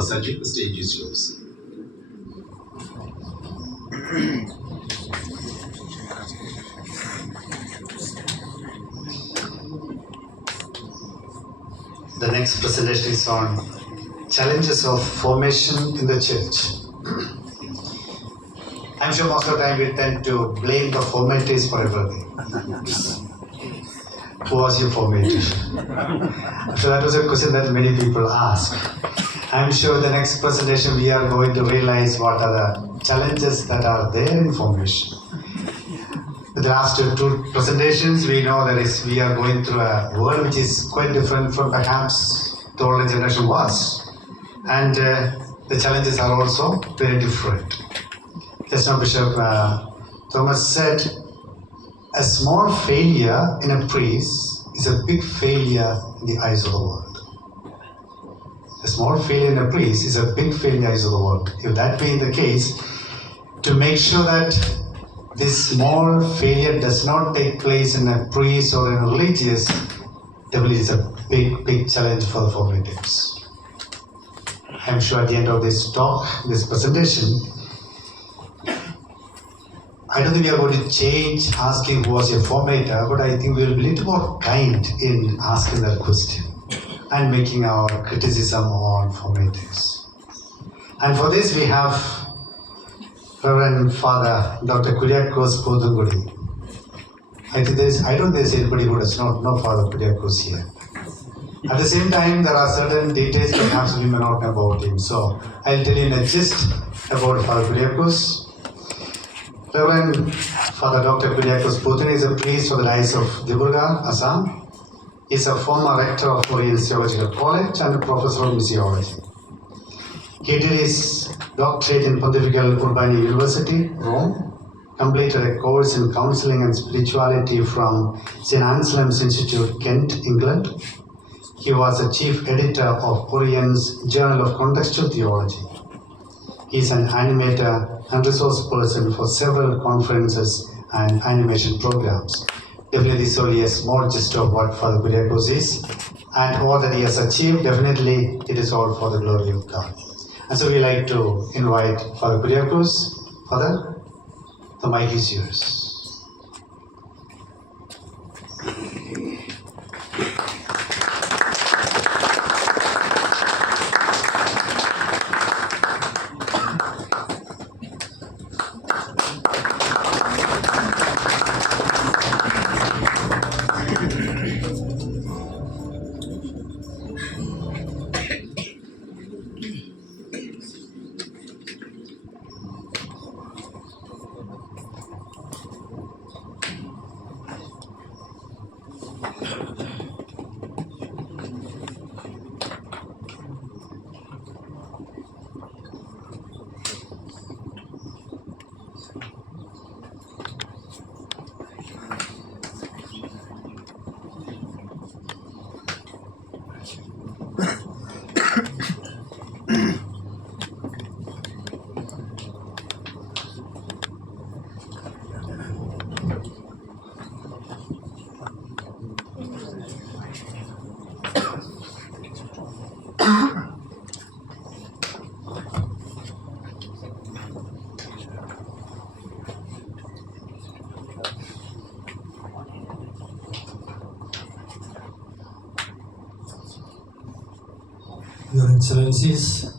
Father Sajid, the stage is yours. The next presentation is on challenges of formation in the church. I'm sure most of the time we tend to blame the formators for everything. Who was your formator? So that was a question that many people ask. I'm sure the next presentation we are going to realize what are the challenges that are there in formation. With the last two presentations, we know that we are going through a world which is quite different from perhaps the older generation was. And the challenges are also very different. Just now Bishop Thomas said, a small failure in a priest is a big failure in the eyes of the world. A small failure in a priest is a big failure in the eyes of the world. If that being the case, to make sure that this small failure does not take place in a priest or in a religious, definitely is a big challenge for the formatives. I'm sure at the end of this talk, this presentation, I don't think we are going to change asking who was your formator, but I think we will be a little more kind in asking that question and making our criticism on formatives. And for this we have Reverend Father Dr. Kuriakos Podungudi. I don't think there's anybody who does not know Father Kuriakos here. At the same time, there are certain details perhaps we may not know about him. So I'll tell you in a gist about Father Kuriakos. Reverend Father Dr. Kuriakos Podungudi is a priest for the Diocese of Dibrugarh, Assam. He is a former rector of Oriens Theological College and a professor of missiology. He did his doctorate in Pontifical Urbani University, Rome, completed a course in counseling and spirituality from St. Anselm's Institute, Kent, England. He was the chief editor of Oriens Journal of Contextual Theology. He is an animator and resource person for several conferences and animation programs. Definitely this is only a small gist of what Father Kuriakos is, and all that he has achieved, definitely it is all for the glory of God. And so we like to invite Father Kuriakos. Father, the mic is yours. Your Excellencies,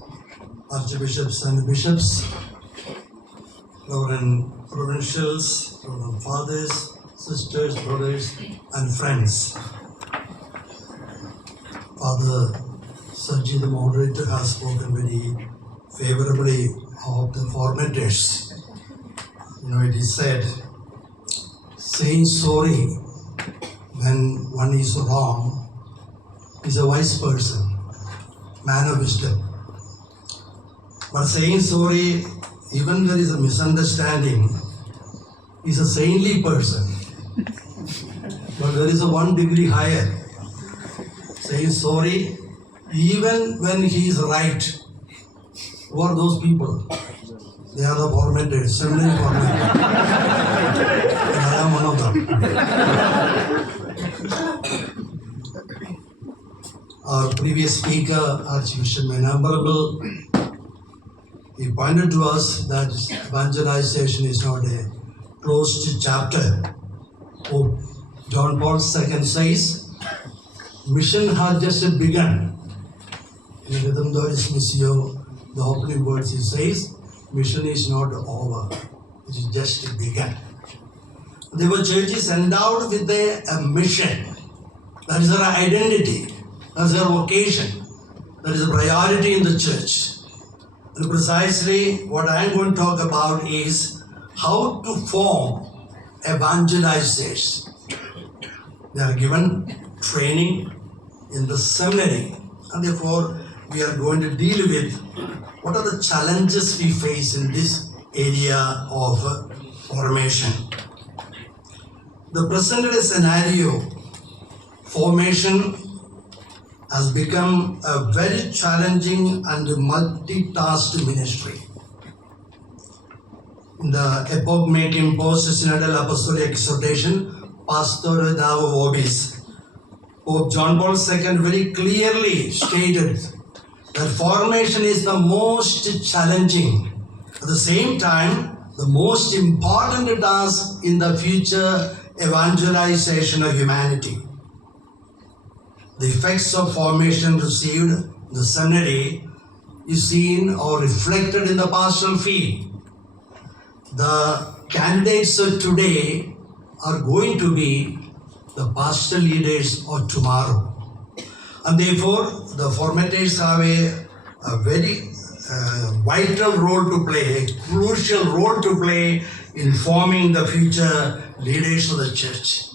Archbishops and Bishops, Reverend Provincials, Reverend Fathers, Sisters, Brothers, and friends. Father Sajid, the moderator, has spoken very favorably of the formators. It is said, saying sorry when one is wrong is a wise person, man of wisdom. But saying sorry, even there is a misunderstanding, is a saintly person. But there is a 1 degree higher. Saying sorry, even when he is right. Who are those people? They are the formators, seminary formators. And I am one of them. Our previous speaker, Archbishop Venerable, he pointed to us that evangelization is not a closed chapter. Pope John Paul II says, mission has just begun. In Rhythm Doris Missio, the opening words he says, mission is not over, it is just begun. There were churches endowed with a mission. That is their identity, that is their vocation, that is a priority in the church. And precisely what I am going to talk about is how to form evangelizers. They are given training in the seminary, and therefore we are going to deal with what are the challenges we face in this area of formation. The present day scenario, formation has become a very challenging and multitasked ministry. In the epoch-making post-synodal apostolic exhortation, Pastor Davo Vobis, Pope John Paul II very clearly stated that formation is the most challenging, at the same time, the most important task in the future evangelization of humanity. The effects of formation received in the seminary is seen or reflected in the pastoral field. The candidates of today are going to be the pastoral leaders of tomorrow. And therefore, the formators have a very vital role to play, a crucial role to play in forming the future leaders of the church.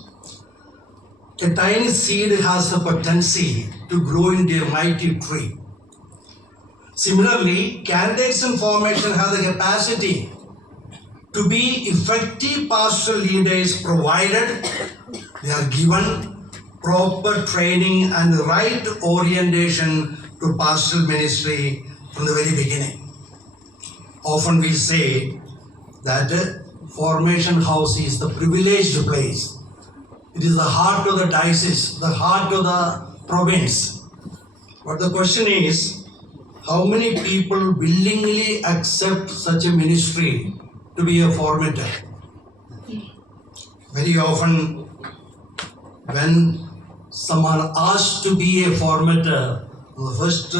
A tiny seed has the potency to grow into a mighty tree. Similarly, candidates in formation have the capacity to be effective pastoral leaders provided they are given proper training and right orientation to pastoral ministry from the very beginning. Often we say that formation house is the privileged place. It is the heart of the diocese, the heart of the province. But the question is, how many people willingly accept such a ministry to be a formator? Very often, when someone asked to be a formator, the first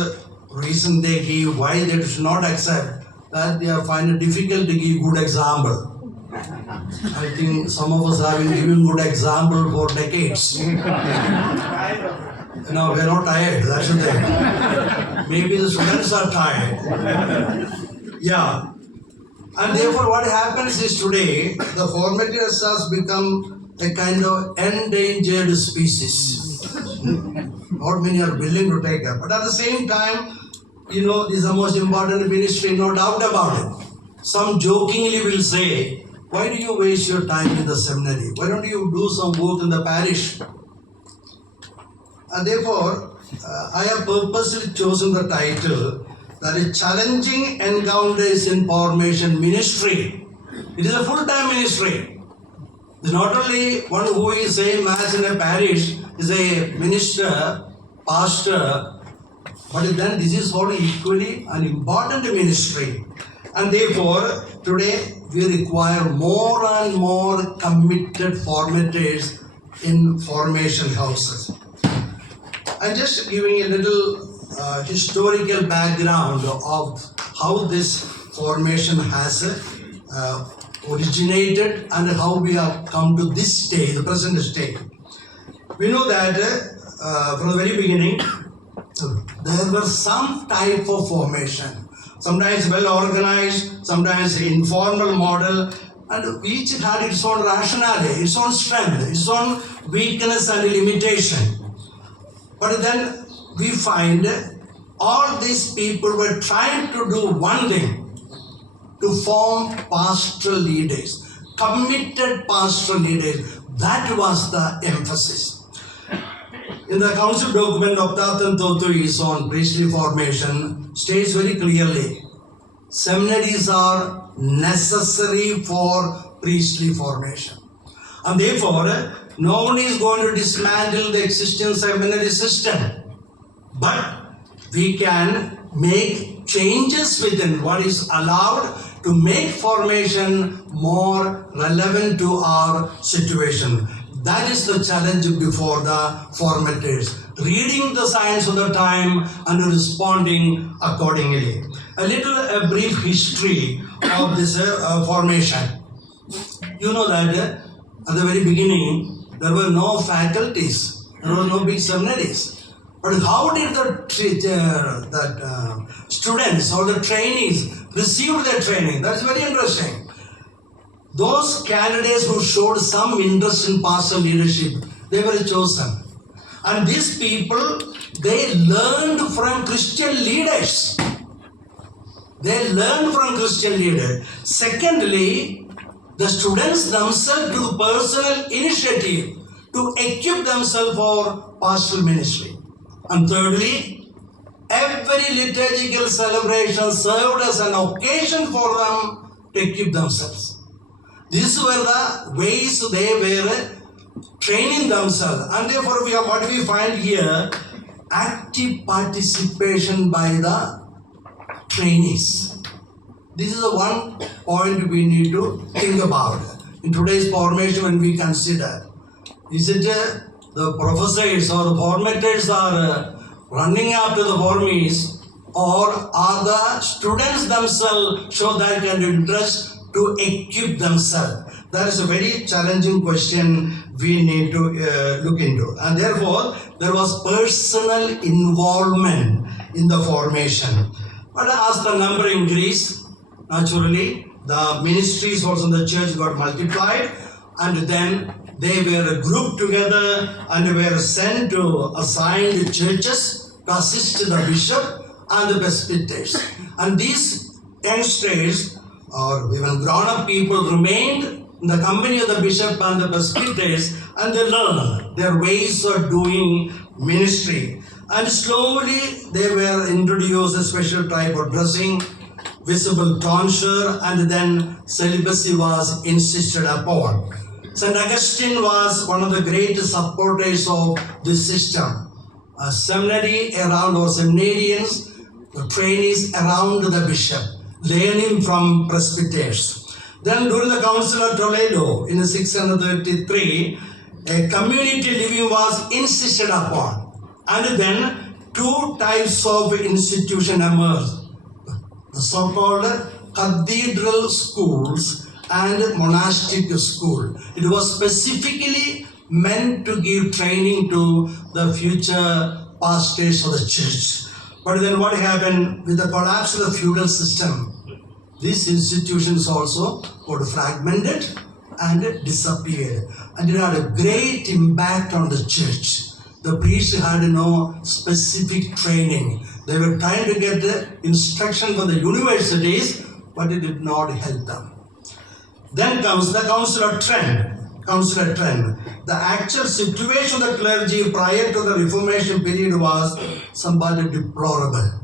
reason they give why they should not accept, that they find it difficult to give good example. I think some of us have been giving good example for decades. We are not tired, that's the thing. Maybe the students are tired. Yeah. And therefore what happens is today, the formators has become a kind of endangered species. Not many are willing to take up. But at the same time, this is the most important ministry, no doubt about it. Some jokingly will say, why do you waste your time in the seminary? Why don't you do some work in the parish? And therefore, I have purposely chosen the title that is Challenging Encounters in Formation Ministry. It is a full-time ministry. It's not only one who is same as in a parish, is a minister, pastor, but then this is also equally an important ministry. And therefore, today we require more and more committed formators in formation houses. I'm just giving a little historical background of how this formation has originated and how we have come to this stage, the present state. We know that from the very beginning, there were some type of formation. Sometimes well organized, sometimes informal model, and each had its own rationality, its own strength, its own weakness and limitation. But then we find all these people were trying to do one thing, to form pastoral leaders, committed pastoral leaders. That was the emphasis. In the council document of Tatan Totuis on priestly formation states very clearly, seminaries are necessary for priestly formation. And therefore, no one is going to dismantle the existing seminary system. but we can make changes within what is allowed to make formation more relevant to our situation. That is the challenge before the formators. Reading the signs of the time and responding accordingly. A brief history of this formation. You know that at the very beginning, there were no faculties, there were no big seminaries. But how did the students or the trainees receive their training? That's very interesting. Those candidates who showed some interest in pastoral leadership, they were chosen. And these people, they learned from Christian leaders. They learned from Christian leaders. Secondly, the students themselves took personal initiative to equip themselves for pastoral ministry. And thirdly, every liturgical celebration served as an occasion for them to equip themselves. These were the ways they were training themselves. And therefore, what we find here, active participation by the trainees. This is the one point we need to think about. In today's formation, when we consider, is it the professors or the formators are running after the formees, or are the students themselves show that kind of interest to equip themselves? That is a very challenging question we need to look into. And therefore, there was personal involvement in the formation. But as the number increased, naturally, the ministries also in the church got multiplied, and then they were grouped together and were sent to assigned churches to assist the bishop and the presbyters. And these youngsters, or even grown-up people, remained in the company of the bishop and the presbyters, and they learned their ways of doing ministry. And slowly they were introduced a special type of dressing, visible tonsure, and then celibacy was insisted upon. St. Augustine was one of the great supporters of this system. A seminary around, or seminarians, the trainees around the bishop, learning from presbyters. Then during the Council of Toledo in 633, a community living was insisted upon. And then two types of institution emerged. The so-called cathedral schools and monastic school. It was specifically meant to give training to the future pastors of the church. But then what happened with the collapse of the feudal system? These institutions also got fragmented and disappeared. And it had a great impact on the church. The priests had no specific training. They were trying to get the instruction from the universities, but it did not help them. Then comes the Council of Trent. The actual situation of the clergy prior to the Reformation period was somewhat deplorable.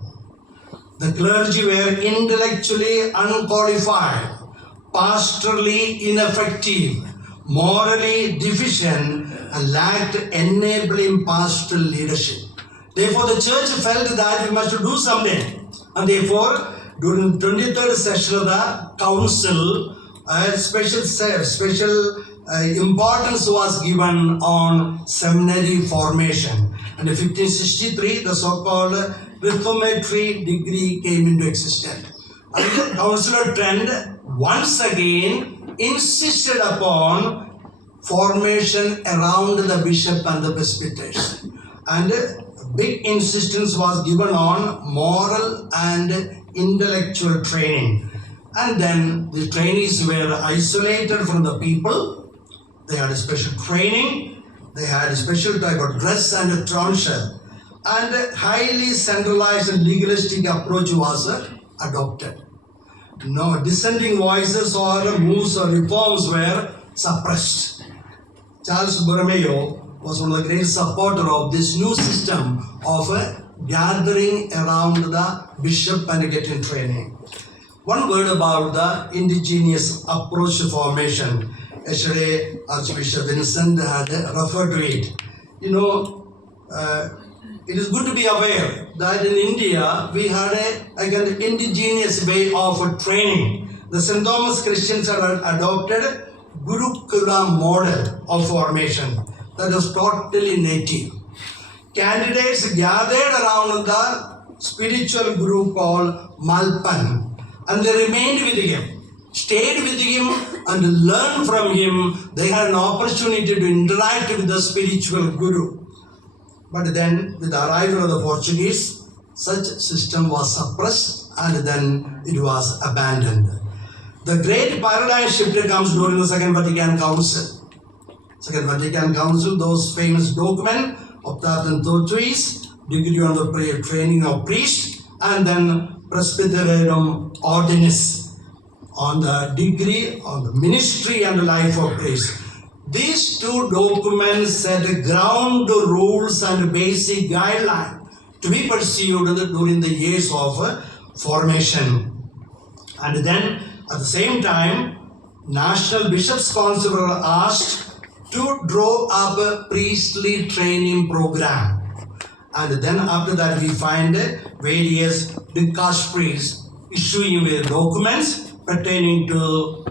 The clergy were intellectually unqualified, pastorally ineffective, morally deficient, and lacked enabling pastoral leadership. Therefore, the church felt that we must do something. And therefore, during the 23rd session of the council, special importance was given on seminary formation. And in 1563, the so-called reformatory degree came into existence. And the Council of Trent once again insisted upon formation around the bishop and the presbyters. And big insistence was given on moral and intellectual training. And then the trainees were isolated from the people. They had a special training. They had a special type of dress and a tonsure. And a highly centralized and legalistic approach was adopted. No dissenting voices or moves or reforms were suppressed. Charles Borromeo was one of the great supporters of this new system of gathering around the bishop and getting training. One word about the indigenous approach to formation. Yesterday, Archbishop Vincent had referred to it. You know, it is good to be aware that in India we had an indigenous way of training. The St. Thomas Christians had adopted Gurukula model of formation that was totally native. Candidates gathered around the spiritual guru called Malpan, and they remained with him, stayed with him and learned from him. They had an opportunity to interact with the spiritual guru. But then with the arrival of the Portuguese, such system was suppressed and then it was abandoned. The great paradigm shift comes during the Second Vatican Council. Second Vatican Council, those famous documents, Optatum Totuis, Decree on the Training of Priests, and then Presbyterianum Ordinis, on the degree, on the ministry and the life of priests. These two documents set ground rules and basic guidelines to be pursued during the years of formation. And then at the same time, National Bishops' Council were asked to draw up a priestly training program. And then after that we find various dicasteries issuing documents pertaining to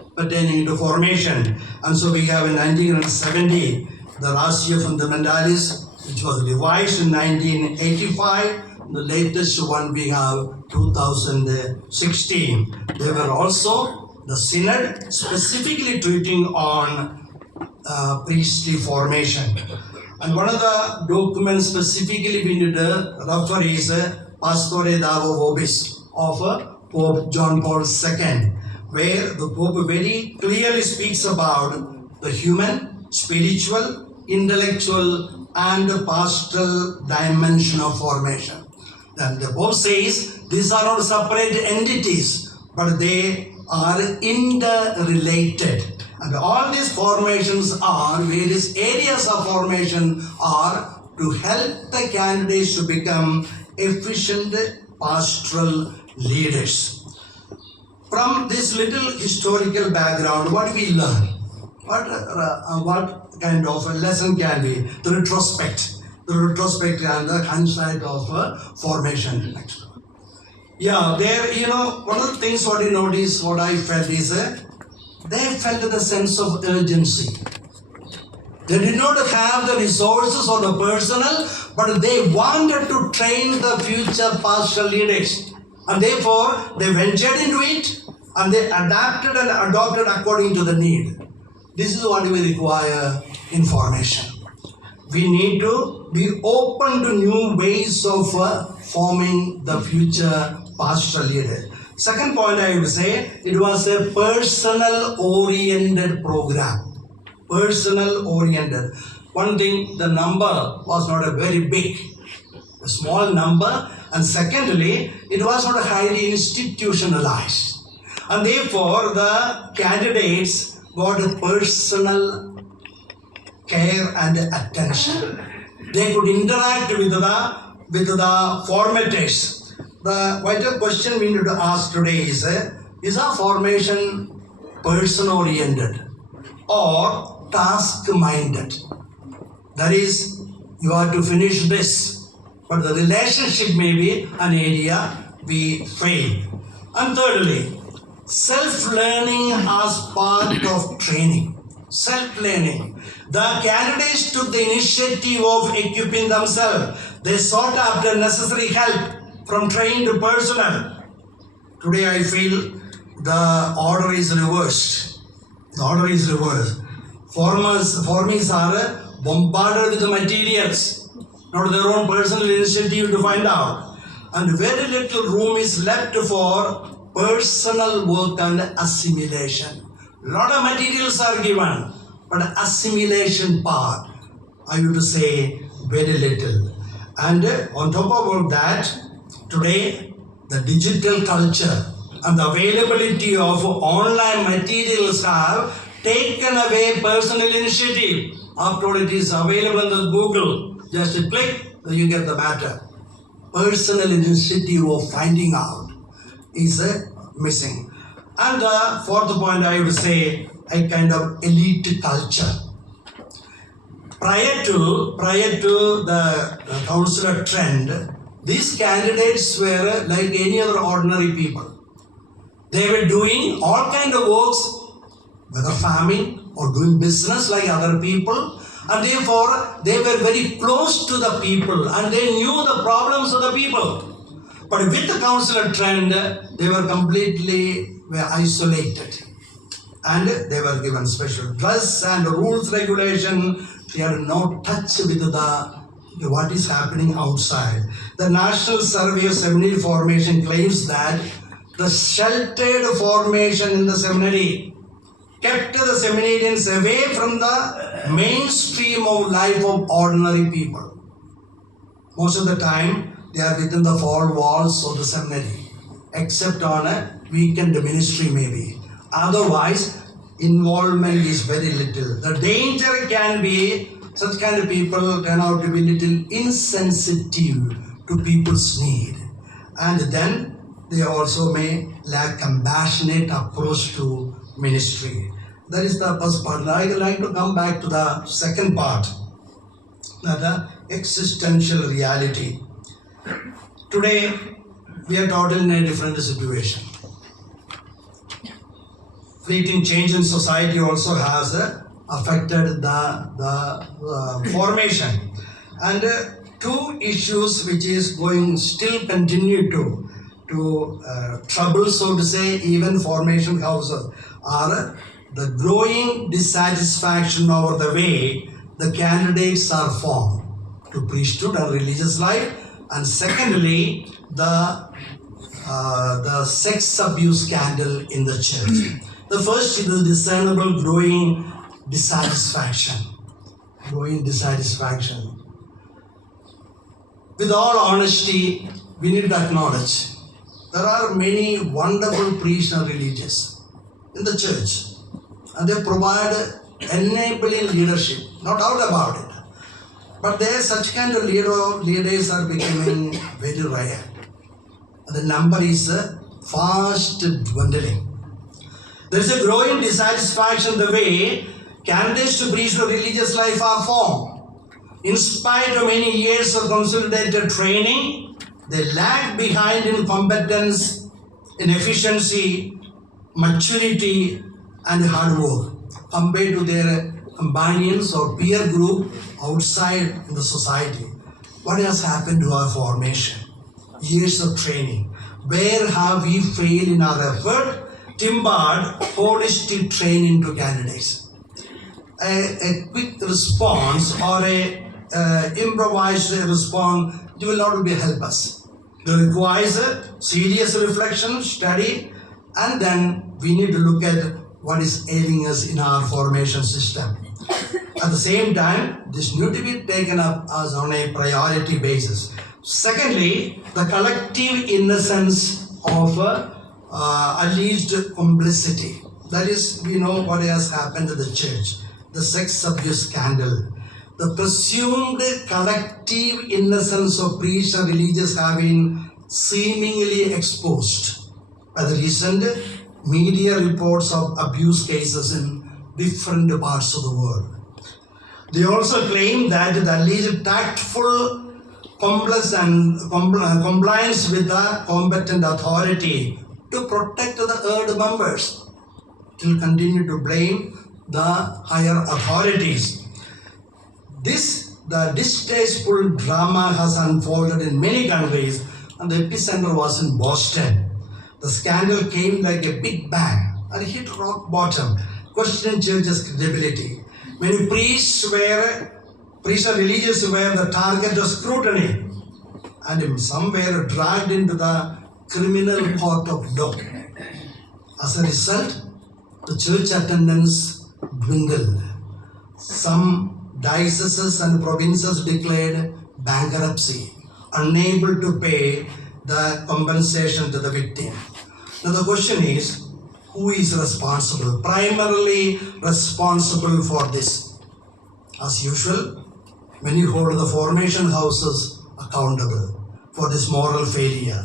formation. And so we have in 1970 the Ratio Fundamentalis, which was revised in 1985. The latest one we have 2016. There were also the Synod specifically treating on priestly formation. And one of the documents specifically we need to refer is Pastore Davo Vobis of Pope John Paul II, where the Pope very clearly speaks about the human, spiritual, intellectual and pastoral dimension of formation. Then the Pope says these are not separate entities, but they are interrelated. And all these formations are, various areas of formation are to help the candidates to become efficient pastoral leaders. From this little historical background, what do we learn? What kind of a lesson can be? The retrospect and the hindsight of formation. Next. Yeah, there, one of the things what I felt is they felt the sense of urgency. They did not have the resources or the personnel, but they wanted to train the future pastoral leaders. And therefore, they ventured into it and they adapted and adopted according to the need. This is what we require in formation. We need to be open to new ways of forming the future pastoral leader. Second point I would say, it was a personal-oriented program. Personal-oriented. One thing, the number was not a very big, a small number. And secondly, it was not highly institutionalized. And therefore, the candidates got a personal care and attention. They could interact with the formators. The vital question we need to ask today is our formation person-oriented or task-minded? That is, you are to finish this, but the relationship may be an area we fail. And thirdly, self-learning as part of training. Self-learning. The candidates took the initiative of equipping themselves. They sought after necessary help from trained personnel. Today I feel the order is reversed. Formies are bombarded with the materials, not their own personal initiative to find out. And very little room is left for personal work and assimilation. A lot of materials are given, but assimilation part, I would say, very little. And on top of all that, today the digital culture and the availability of online materials have taken away personal initiative. After all, it is available on the Google. Just a click, you get the matter. Personal initiative of finding out is missing. And the fourth point, I would say, a kind of elite culture. Prior to the counselor trend, these candidates were like any other ordinary people. They were doing all kind of works, whether farming or doing business like other people, and therefore they were very close to the people and they knew the problems of the people. But with the counselor trend, they were completely isolated, and they were given special dress and rules, regulation. They had no touch with what is happening outside. The National Survey of Seminary Formation claims that the sheltered formation in the seminary kept the seminarians away from the mainstream of life of ordinary people. Most of the time, they are within the four walls of the seminary, except on a weekend ministry maybe. Otherwise, involvement is very little. The danger can be such kind of people turn out to be little insensitive to people's need, and then they also may lack compassionate approach to ministry. That is the first part. I would like to come back to the second part, the existential reality. Today, we are totally in a different situation. Fleeting change in society also has affected the formation. And two issues which is going still continue to trouble, so to say, even formation houses are the growing dissatisfaction over the way the candidates are formed to priesthood and religious life, and secondly, the sex abuse scandal in the church. The first is the discernible growing dissatisfaction. Growing dissatisfaction. With all honesty, we need to acknowledge there are many wonderful priests and religious in the church, and they provide enabling leadership, no doubt about it. But there such kind of leaders are becoming very rare. The number is fast dwindling. There is a growing dissatisfaction the way candidates to priesthood religious life are formed. In spite of many years of consolidated training, they lag behind in competence, in efficiency, maturity, and hard work compared to their companions or peer group outside in the society. What has happened to our formation? Years of training. Where have we failed in our effort? Timbered holistic training to candidates. A quick response or a improvised response, it will not be help us. It requires a serious reflection, study, and then we need to look at what is ailing us in our formation system. At the same time, this need to be taken up as on a priority basis. Secondly, the collective innocence of alleged complicity. That is, we know what has happened to the church, the sex abuse scandal. The presumed collective innocence of priests and religious have been seemingly exposed by the recent media reports of abuse cases in different parts of the world. They also claim that the alleged tactful compliance with the competent authority to protect the herd members will continue to blame the higher authorities. The distasteful drama has unfolded in many countries, and the epicenter was in Boston. The scandal came like a big bang and hit rock bottom, questioning church's credibility. Many priests and religious were the target of scrutiny, and some were dragged into the criminal court of law. As a result, the church attendance dwindled. Some dioceses and provinces declared bankruptcy, unable to pay the compensation to the victim. Now the question is, who is responsible? Primarily responsible for this. As usual, many hold the formation houses accountable for this moral failure.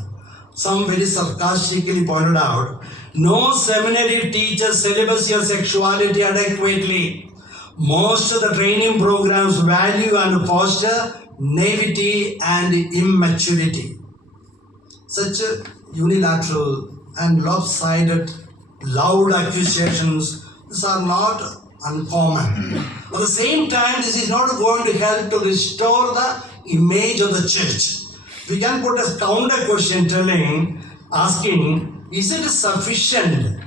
Some very sarcastically pointed out, no seminary teaches celibacy or sexuality adequately. Most of the training programs value and foster naivety and immaturity. Such unilateral and lopsided, loud accusations, these are not uncommon. At the same time, this is not going to help to restore the image of the church. We can put a counter question asking, is it sufficient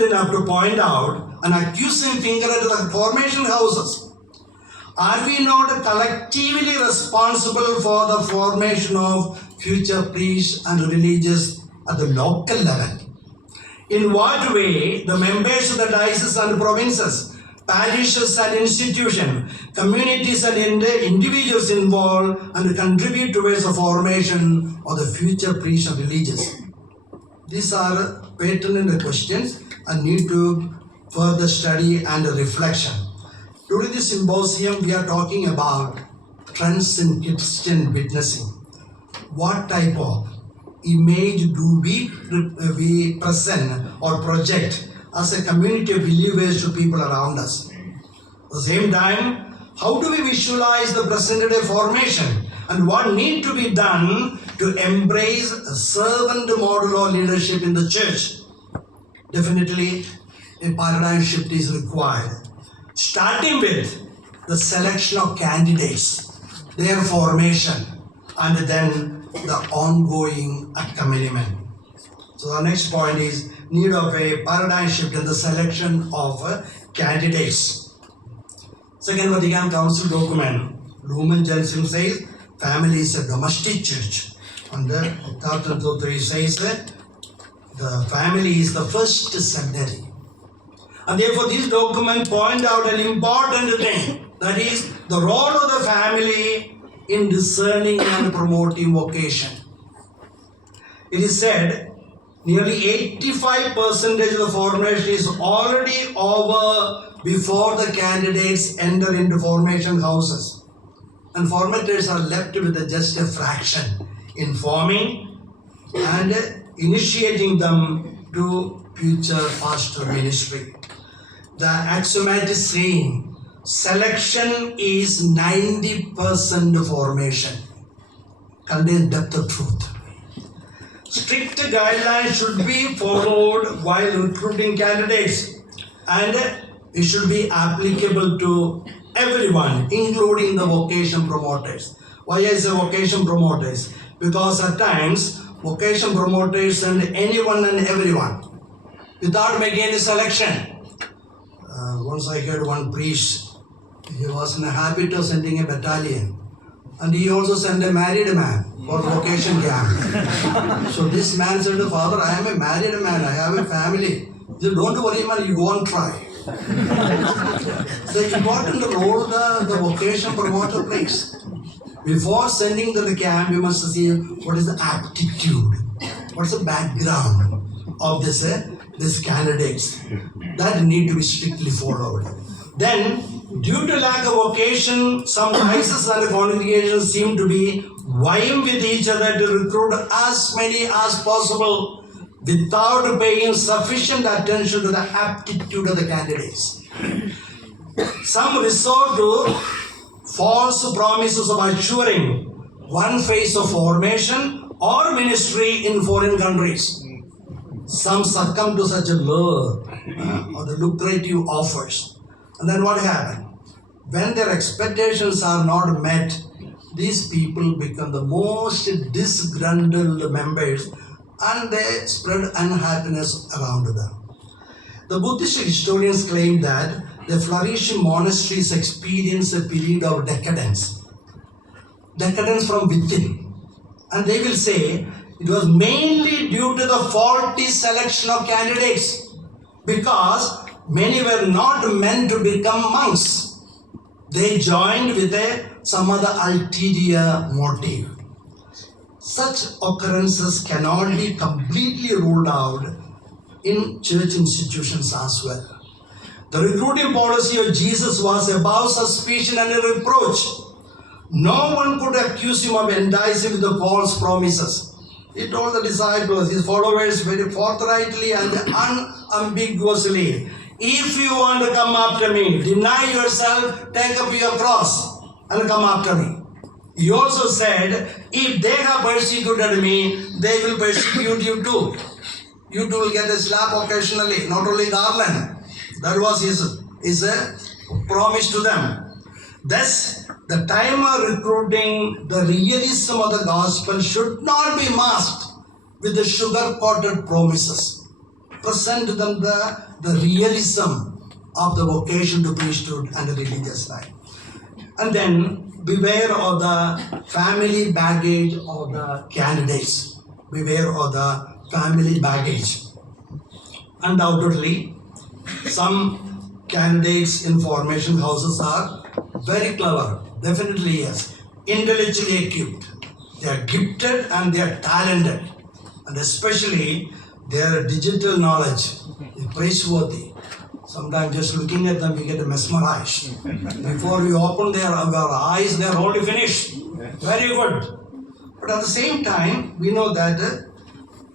enough to point out an accusing finger at the formation houses? Are we not collectively responsible for the formation of future priests and religious at the local level? In what way the members of the dioceses and provinces, parishes and institutions, communities and individuals involved and contribute towards the formation of the future priests and religious? These are pertinent questions and need to further study and reflection. During this symposium, we are talking about trends in Christian witnessing. What type of image do we present or project as a community of believers to people around us? At the same time, how do we visualize the present day formation and what need to be done to embrace a servant model of leadership in the church? Definitely, a paradigm shift is required, starting with the selection of candidates, their formation, and then the ongoing accompaniment. So the next point is need of a paradigm shift in the selection of candidates. Second Vatican Council document, Lumen Gentium says, family is a domestic church. And the Octave Doctrine says that the family is the first seminary. And therefore this document point out an important thing, that is the role of the family in discerning and promoting vocation. It is said nearly 85% of the formation is already over before the candidates enter into formation houses. And formators are left with just a fraction in forming and initiating them to future pastoral ministry. The axiomatic saying, selection is 90% formation, contains depth of truth. Strict guidelines should be followed while recruiting candidates, and it should be applicable to everyone, including the vocation promoters. Why I say vocation promoters? Because at times, vocation promoters send anyone and everyone without making any selection. Once I heard one priest, he was in the habit of sending a battalion, and he also sent a married man for vocation camp. So this man said, Father, I am a married man, I have a family. He said, don't worry man, you go and try. The important role the vocation promoter plays. Before sending to the camp, we must see what is the aptitude, what's the background of this candidates. That need to be strictly followed. Then, due to lack of vocation, some dioceses and congregations seem to be vying with each other to recruit as many as possible without paying sufficient attention to the aptitude of the candidates. Some resort to false promises of assuring one phase of formation or ministry in foreign countries. Some succumb to such a lure or the lucrative offers. And then what happened? When their expectations are not met, these people become the most disgruntled members and they spread unhappiness around them. The Buddhist historians claim that the flourishing monasteries experience a period of decadence from within. And they will say it was mainly due to the faulty selection of candidates, because many were not meant to become monks. They joined with some other ulterior motive. Such occurrences cannot be completely ruled out in church institutions as well. The recruiting policy of Jesus was above suspicion and reproach. No one could accuse him of enticing with the false promises. He told the disciples, his followers, very forthrightly and unambiguously, if you want to come after me, deny yourself, take up your cross and come after me. He also said, if they have persecuted me, they will persecute you too. You too will get a slap occasionally, not only garland. That was his promise to them. Thus, the time of recruiting the realism of the gospel should not be masked with the sugar-coated promises. Present to them the realism of the vocation to priesthood and the religious life. And then beware of the family baggage of the candidates. Beware of the family baggage. Undoubtedly, some candidates in formation houses are very clever. Definitely yes. Intellectually equipped. They are gifted and they are talented. And especially their digital knowledge is praiseworthy. Sometimes just looking at them, we get mesmerized. Before we open our eyes, they are already finished. Very good. But at the same time, we know that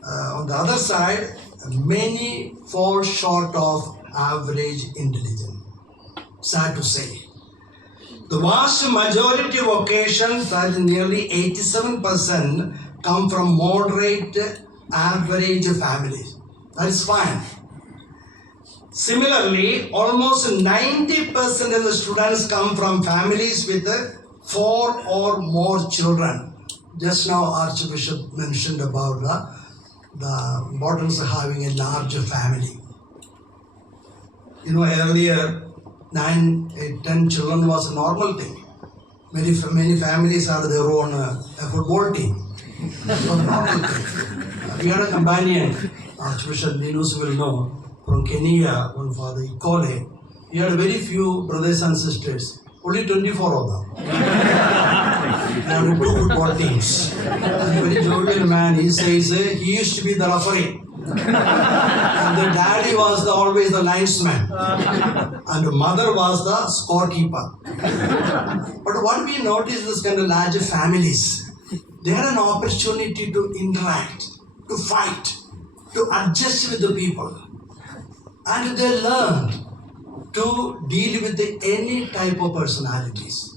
on the other side, many fall short of average intelligence. Sad to say. The vast majority of vocations, that nearly 87%, come from moderate, average families. That is fine. Similarly, almost 90% of the students come from families with 4 or more children. Just now, Archbishop mentioned about the importance of having a larger family. You know, earlier, 9, 8, 10 children was a normal thing. Many families have their own football team. It was a normal thing. We had a companion, Archbishop Linus will know, from Kenya, one father, Ikole. He had very few brothers and sisters, only 24 of them. He had 2 football teams. A very jovial man, he says he used to be the referee. And the daddy was always the linesman. And the mother was the scorekeeper. But what we noticed is kind of larger families. They had an opportunity to interact, to fight, to adjust with the people. And they learned to deal with any type of personalities.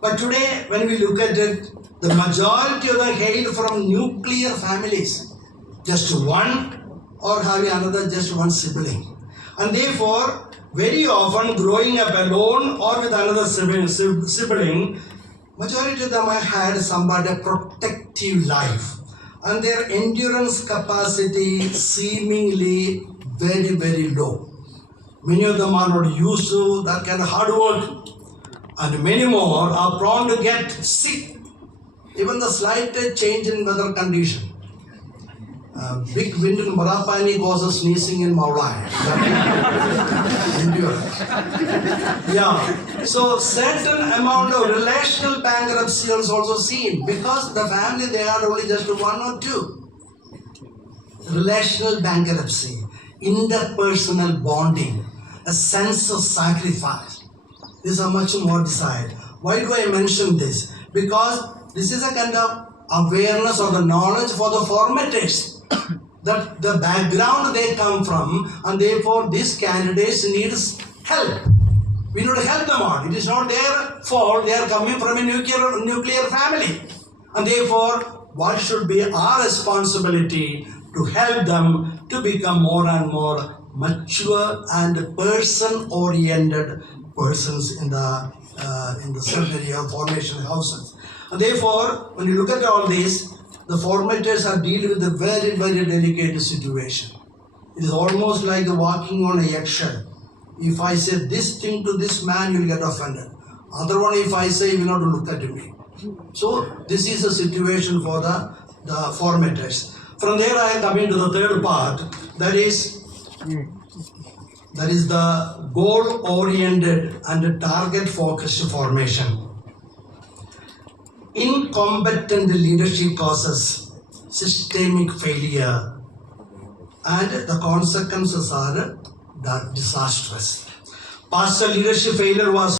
But today, when we look at it, the majority of them hail from nuclear families. Just one, or having another, just one sibling. And therefore, very often growing up alone or with another sibling, majority of them have had somebody protective life. And their endurance capacity seemingly very, very low. Many of them are not used to that kind of hard work. And many more are prone to get sick. Even the slightest change in weather condition. Big wind in Barapani causes sneezing in Maulai. Yeah. So certain amount of relational bankruptcy is also seen because the family they are only just 1 or 2. Relational bankruptcy, interpersonal bonding, a sense of sacrifice. These are much more desired. Why do I mention this? Because this is a kind of awareness or the knowledge for the formators. That the background they come from, and therefore these candidates need help. We need to help them out. It is not their fault. They are coming from a nuclear family. And therefore, what should be our responsibility to help them to become more and more mature and person-oriented persons in the seminary or formation houses. And therefore, when you look at all this, the formators are dealing with a very, very delicate situation. It is almost like walking on a eggshell. If I say this thing to this man, you will get offended. Other one, if I say, you will not look at me. So, this is a situation for the formators. From there, I am coming to the third part. That is the goal-oriented and target-focused formation. Incompetent leadership causes systemic failure, and the consequences are disastrous. Pastor leadership failure was